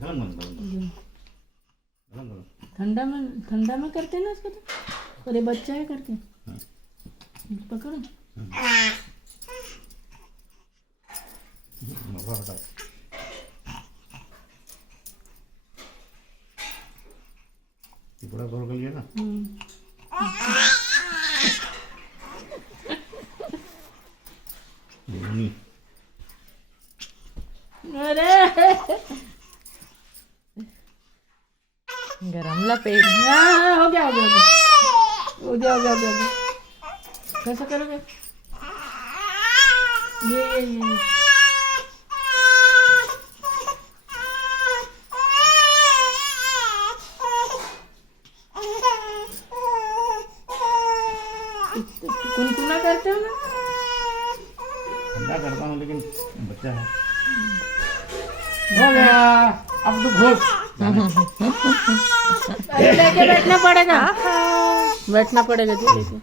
गरम गरम गरम गरम गरम। ठंडा में करते ना इसको, तो अरे बच्चा है करके पकड़ो। मजा आता है। ये बड़ा गोल कर लिया ना। नहीं। अरे गरम लपेट। हाँ, हो गया हो गया हो गया हो गया हो गया हो गया। कैसे करोगे? ये कुनकुना करते हो ना? ठंडा करता हूँ लेकिन बच्चा है। हो गया। अब तो घोष। अरे लेके बैठना पड़ेगा, बैठना पड़ेगा जी लेके।